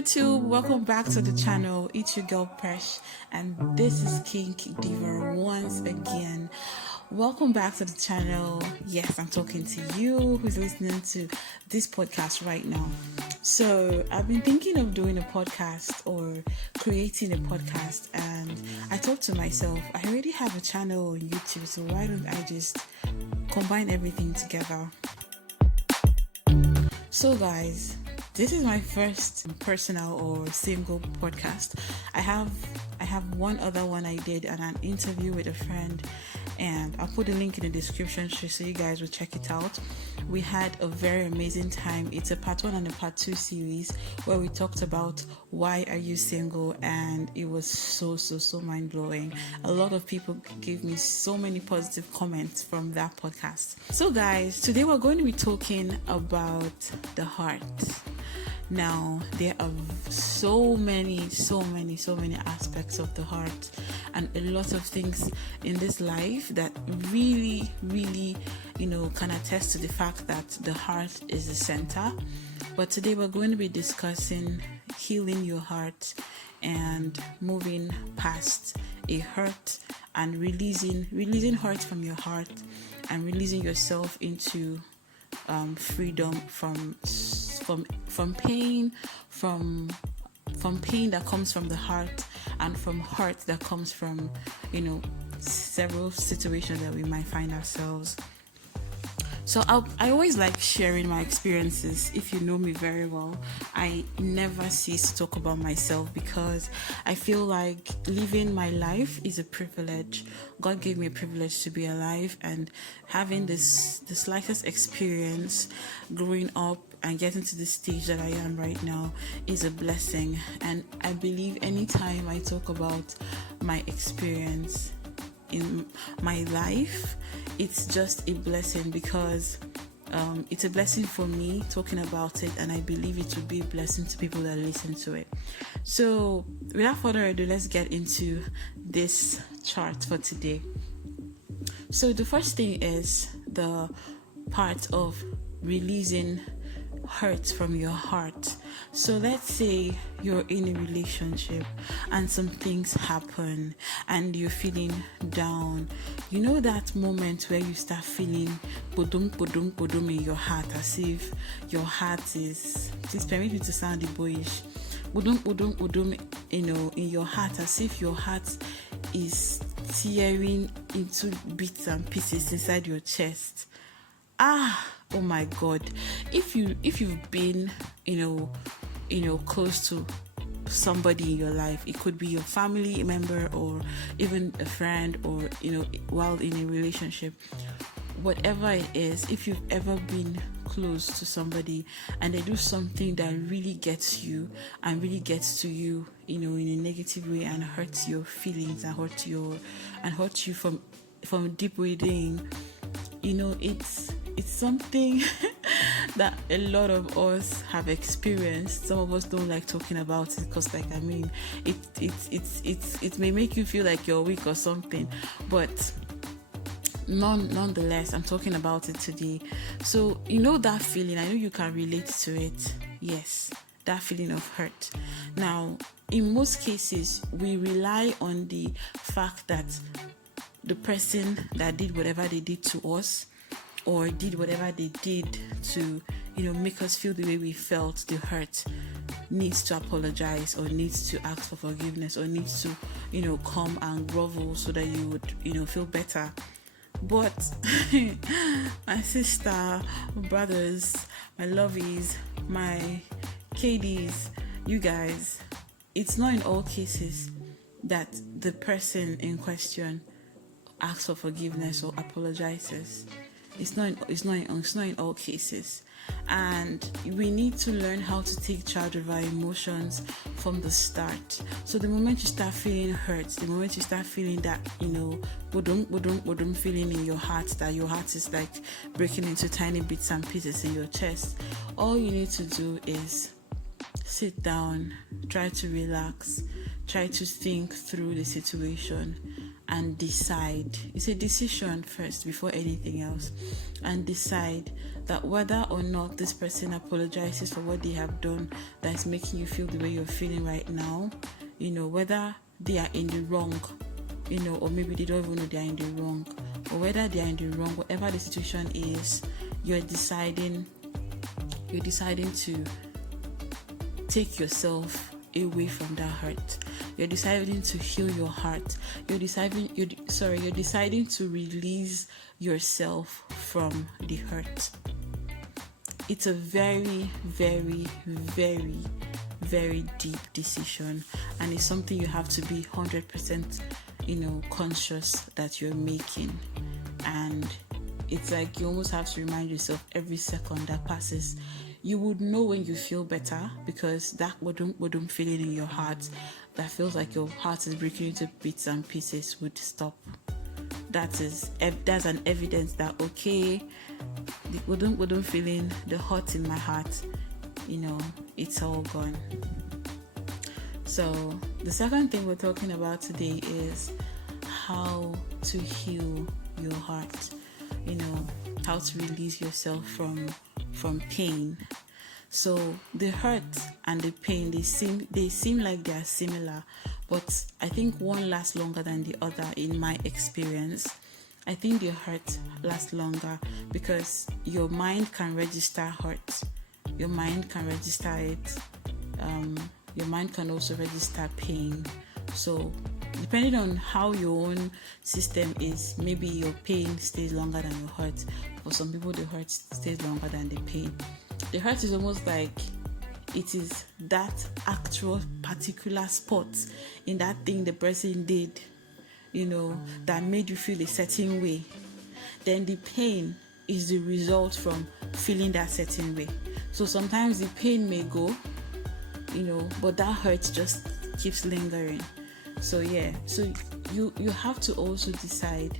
YouTube, welcome back to the channel. It's your girl Presh, and this is King Diva once again. Welcome back to the channel. Yes, I'm talking to you who's listening to this podcast right now. So I've been thinking of doing a podcast or creating a podcast, and I thought to myself, I already have a channel on YouTube, so why don't I just combine everything together? So guys, this is my first personal or single podcast. I have one other one I did and an interview with a friend, and I'll put the link in the description so you guys will check it out. We had a very amazing time. It's a part 1 and a part 2 series where we talked about why are you single, and it was so mind-blowing. A lot of people gave me so many positive comments from that podcast. So guys, today we're going to be talking about the heart. Now, there are so many aspects of the heart, and a lot of things in this life that really, can attest to the fact that the heart is the center. But today we're going to be discussing healing your heart and moving past a hurt and releasing hurt from your heart and releasing yourself into freedom from pain, from pain that comes from the heart, and from hurt that comes from several situations that we might find ourselves. So I always like sharing my experiences. If you know me very well, I never cease to talk about myself because I feel like living my life is a privilege. God gave me a privilege to be alive, and having the slightest experience growing up and getting to the stage that I am right now is a blessing. And I believe anytime I talk about my experience in my life, it's just a blessing because it's a blessing for me talking about it, and I believe it will be a blessing to people that listen to it. So without further ado, let's get into this chart for today. So the first thing is the part of releasing hurt from your heart. So let's say you're in a relationship and some things happen and you're feeling down. You know that moment where you start feeling bodum in your heart, as if your heart is, please permit me to sound boyish, bodum in your heart, as if your heart is tearing into bits and pieces inside your chest. Oh my God! If you've been close to somebody in your life, it could be your family member or even a friend, or while in a relationship, whatever it is, if you've ever been close to somebody and they do something that really gets you and really gets to you, in a negative way, and hurts your feelings and hurts you from deep within, it's something that a lot of us have experienced. Some of us don't like talking about it because, it may make you feel like you're weak or something, but nonetheless, I'm talking about it today. So that feeling, I know you can relate to it. Yes, that feeling of hurt. Now, in most cases, we rely on the fact that the person that did whatever they did to us, or did whatever they did to make us feel the way we felt, the hurt, needs to apologize, or needs to ask for forgiveness, or needs to come and grovel so that you would feel better. But my sister, my brothers, my lovies, my KDs, you guys, it's not in all cases that the person in question asks for forgiveness or apologizes. It's not in all cases, and we need to learn how to take charge of our emotions from the start. So the moment you start feeling hurt, the moment you start feeling that bodum feeling in your heart, that your heart is like breaking into tiny bits and pieces in your chest, all you need to do is sit down, try to relax, try to think through the situation, and decide. It's a decision first before anything else. And decide that whether or not this person apologizes for what they have done that is making you feel the way you're feeling right now, whether they are in the wrong, or maybe they don't even know they're in the wrong, or whether they are in the wrong, whatever the situation is, you're deciding to take yourself away from that hurt. You're deciding to heal your heart. You're deciding to release yourself from the hurt. It's a very, very, very, very deep decision, and it's something you have to be 100%, conscious that you're making. And it's like you almost have to remind yourself every second that passes. You would know when you feel better, because that wouldn't feeling in your heart that feels like your heart is breaking into bits and pieces would stop. That's an evidence that, okay, the wouldn't feeling, the hurt in my heart, it's all gone. So the second thing we're talking about today is how to heal your heart, how to release yourself from pain. So the hurt and the pain, they seem like they are similar, but I think one lasts longer than the other in my experience. I think the hurt lasts longer because your mind can register hurt. Your mind can register it. Your mind can also register pain. So depending on how your own system is, maybe your pain stays longer than your hurt. For some people, the hurt stays longer than the pain. The hurt is almost like it is that actual particular spot in that thing the person did, that made you feel a certain way. Then the pain is the result from feeling that certain way. So sometimes the pain may go, but that hurt just keeps lingering. So you have to also decide,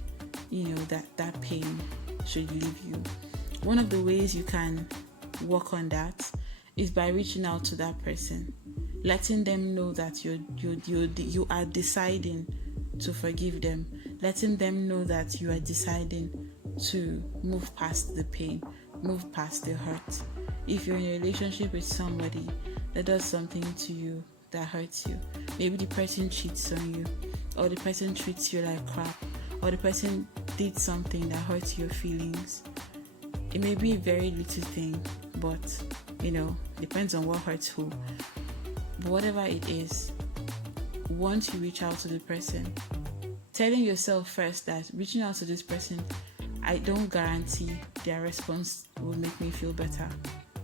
that pain should leave you. One of the ways you can work on that is by reaching out to that person, letting them know that you are deciding to forgive them, letting them know that you are deciding to move past the pain, move past the hurt. If you're in a relationship with somebody that does something to you that hurts you, maybe the person cheats on you, or the person treats you like crap, or the person did something that hurts your feelings. It may be a very little thing, but depends on what hurts who. But whatever it is, once you reach out to the person, telling yourself first that reaching out to this person, I don't guarantee their response will make me feel better,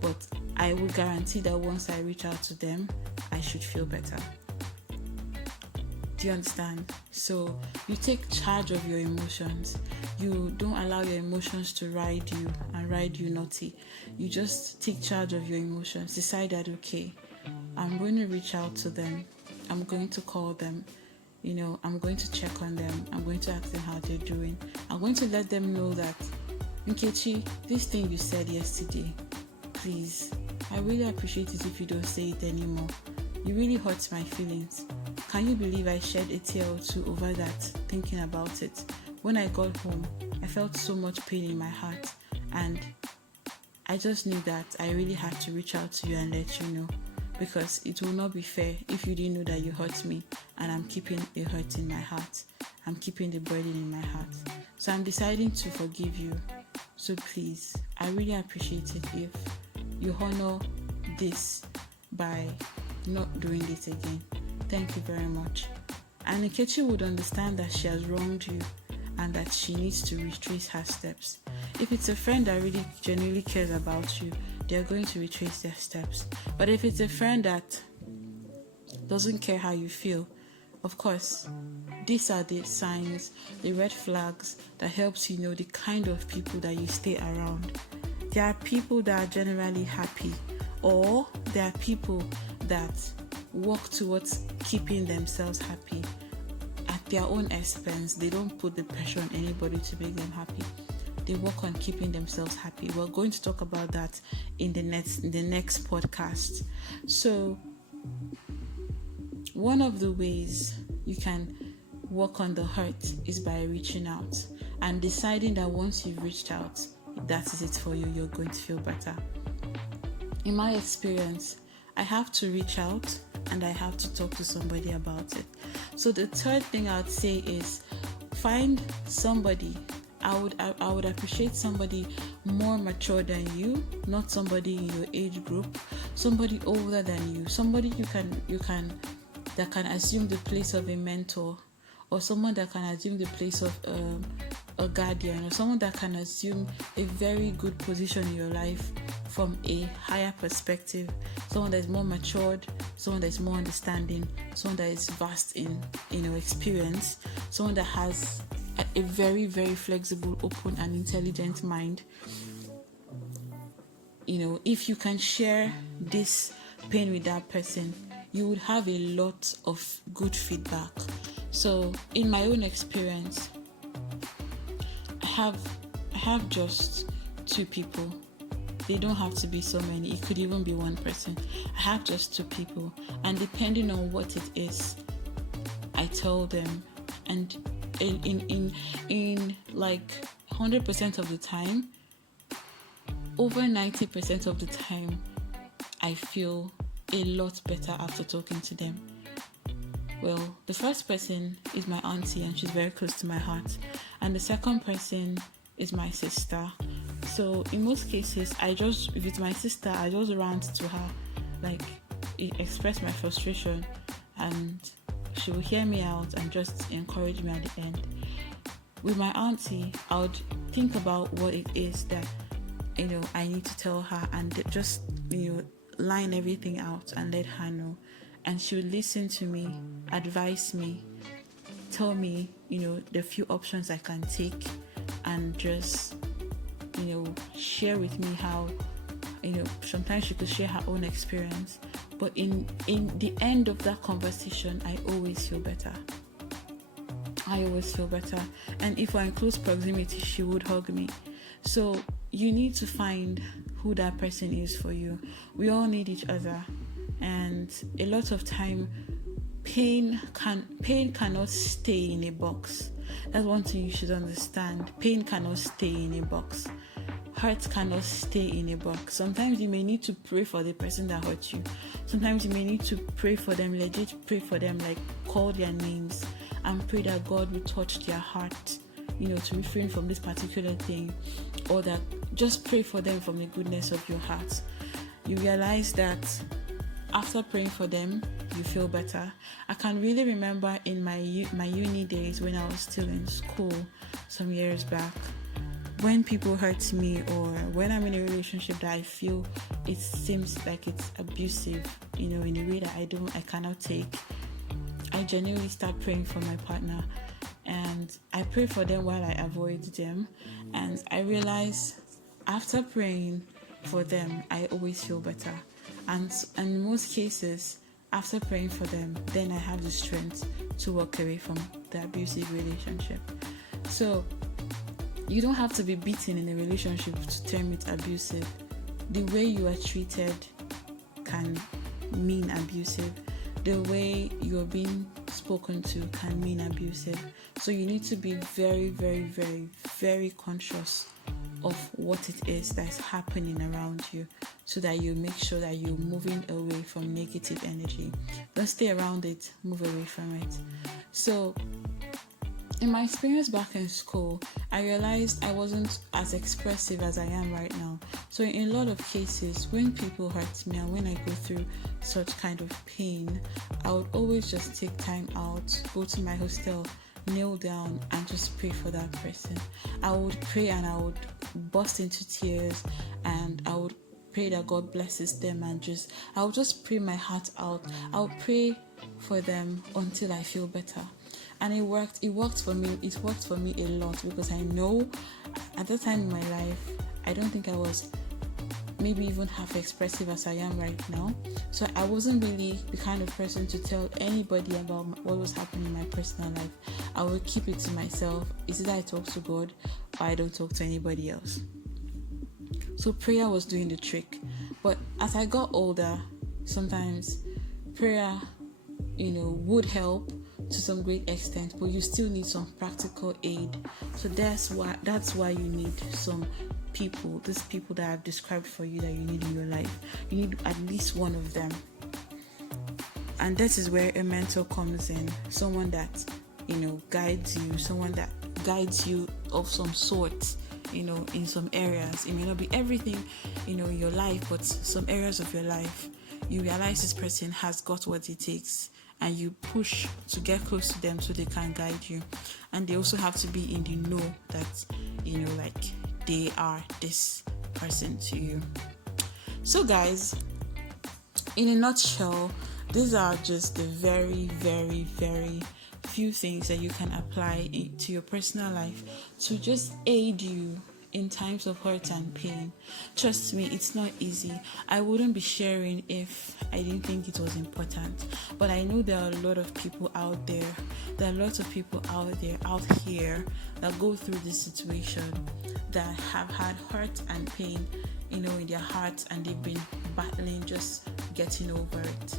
but I will guarantee that once I reach out to them, I should feel better. Do you understand? So you take charge of your emotions. You don't allow your emotions to ride you and ride you naughty. You just take charge of your emotions. Decide that, okay, I'm going to reach out to them. I'm going to call them. I'm going to check on them. I'm going to ask them how they're doing. I'm going to let them know that, Kachi, this thing you said yesterday, please, I really appreciate it if you don't say it anymore. You really hurt my feelings. Can you believe I shed a tear or two over that, thinking about it? When I got home, I felt so much pain in my heart, and I just knew that I really had to reach out to you and let you know, because it will not be fair if you didn't know that you hurt me and I'm keeping a hurt in my heart. I'm keeping the burden in my heart. So I'm deciding to forgive you. So please, I really appreciate it if you honor this by not doing this again. Thank you very much. And Kachi would understand that she has wronged you and that she needs to retrace her steps. If it's a friend that really genuinely cares about you, they're going to retrace their steps. But if it's a friend that doesn't care how you feel, of course, these are the signs, the red flags that helps you know the kind of people that you stay around. There are people that are generally happy, or there are people that work towards keeping themselves happy at their own expense. They don't put the pressure on anybody to make them happy. They work on keeping themselves happy. We're going to talk about that in the next podcast. So one of the ways you can work on the hurt is by reaching out and deciding that once you've reached out, that is it for you, you're going to feel better. In my experience, I have to reach out and I have to talk to somebody about it. So the third thing I would say is find somebody. I would appreciate somebody more mature than you, not somebody in your age group, somebody older than you, somebody that can assume the place of a mentor, or someone that can assume the place of a guardian, or someone that can assume a very good position in your life from a higher perspective, someone that is more matured, someone that is more understanding, someone that is vast in experience, someone that has a very, very flexible, open and intelligent mind. If you can share this pain with that person, you would have a lot of good feedback. So in my own experience, I have just 2 people. They don't have to be so many. It could even be one person. I have just 2 people, and depending on what it is, I tell them. And in like 100% of the time, over 90% of the time, I feel a lot better after talking to them. Well, the first person is my auntie, and she's very close to my heart. And the second person is my sister. So in most cases, if it's my sister, I just rant to her, like express my frustration, and she will hear me out and just encourage me at the end. With my auntie, I would think about what it is that I need to tell her, and just line everything out and let her know. And she would listen to me, advise me, tell me, the few options I can take, and just, share with me how, sometimes she could share her own experience. But in the end of that conversation, I always feel better. And if we're in close proximity, she would hug me. So you need to find who that person is for you. We all need each other. And a lot of time, pain cannot stay in a box. That's one thing you should understand. Pain cannot stay in a box. Hurt cannot stay in a box. Sometimes you may need to pray for the person that hurt you. Sometimes you may need to pray for them, legit pray for them, like call their names and pray that God will touch their heart, to refrain from this particular thing, or that just pray for them from the goodness of your heart. You realize that after praying for them, you feel better. I can really remember in my uni days when I was still in school some years back, when people hurt me, or when I'm in a relationship that I feel it seems like it's abusive, in a way that I cannot take, I genuinely start praying for my partner, and I pray for them while I avoid them. And I realize after praying for them, I always feel better. And in most cases, after praying for them, then I have the strength to walk away from the abusive relationship. So you don't have to be beaten in a relationship to term it abusive. The way you are treated can mean abusive. The way you're being spoken to can mean abusive. So you need to be very, very, very, very conscious of what it is that's happening around you, so that you make sure that you're moving away from negative energy. Don't stay around it, move away from it. So in my experience back in school, I realized I wasn't as expressive as I am right now. So in a lot of cases, when people hurt me and when I go through such kind of pain, I would always just take time out, go to my hostel, kneel down and just pray for that person. I would pray and I would burst into tears, and I would pray that God blesses them, and I would just pray my heart out. I would pray for them until I feel better. And it worked for me. It worked for me a lot, because I know at that time in my life, I don't think I was maybe even half expressive as I am right now. So I wasn't really the kind of person to tell anybody about what was happening in my personal life. I would keep it to myself. It's either I talk to God or I don't talk to anybody else. So prayer was doing the trick. But as I got older, sometimes prayer, would help. to some great extent, but you still need some practical aid. So that's why you need some people, these people that I've described for you that you need in your life. You need at least one of them. And that is where a mentor comes in. Someone that, guides you, someone that guides you of some sort, in some areas. It may not be everything, in your life, but some areas of your life. You realize this person has got what it takes, and you push to get close to them so they can guide you. And they also have to be in the know that, they are this person to you. So guys, in a nutshell, these are just the very, very, very few things that you can apply to your personal life to just aid you in times of hurt and pain. Trust me, it's not easy. I wouldn't be sharing if I didn't think it was important. But I know there are a lot of people out there. There are lots of people out here that go through this situation, that have had hurt and pain, in their hearts, and they've been battling just getting over it.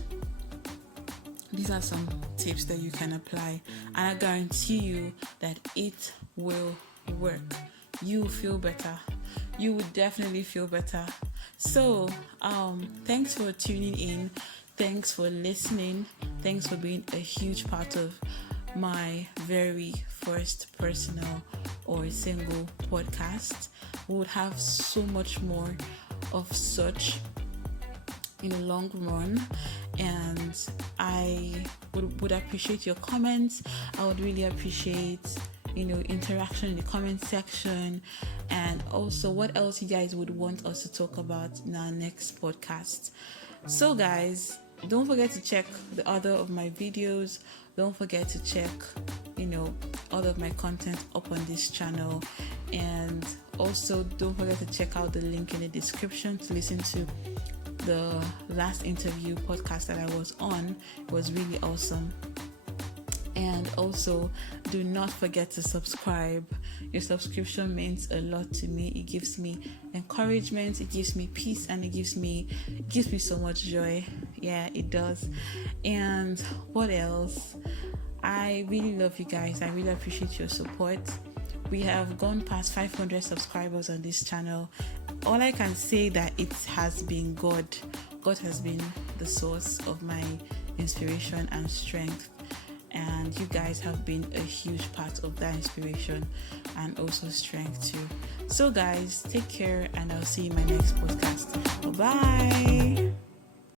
These are some tips that you can apply, and I guarantee you that it will work. You will feel better. You will definitely feel better. So, thanks for tuning in. Thanks for listening. Thanks for being a huge part of my very first personal or single podcast. We would have so much more of such in the long run, and I would appreciate your comments. I would really appreciate interaction in the comment section, and also what else you guys would want us to talk about in our next podcast. So guys, don't forget to check the other of my videos. Don't forget to check all of my content up on this channel, and also don't forget to check out the link in the description to listen to the last interview podcast that I was on. It was really awesome. And also, do not forget to subscribe. Your subscription means a lot to me. It gives me encouragement, it gives me peace, and it gives me so much joy. Yeah, it does. And what else? I really love you guys. I really appreciate your support. We have gone past 500 subscribers on this channel. All I can say that it has been God. God has been the source of my inspiration and strength. And you guys have been a huge part of that inspiration and also strength too. So guys, take care, and I'll see you in my next podcast. Bye-bye.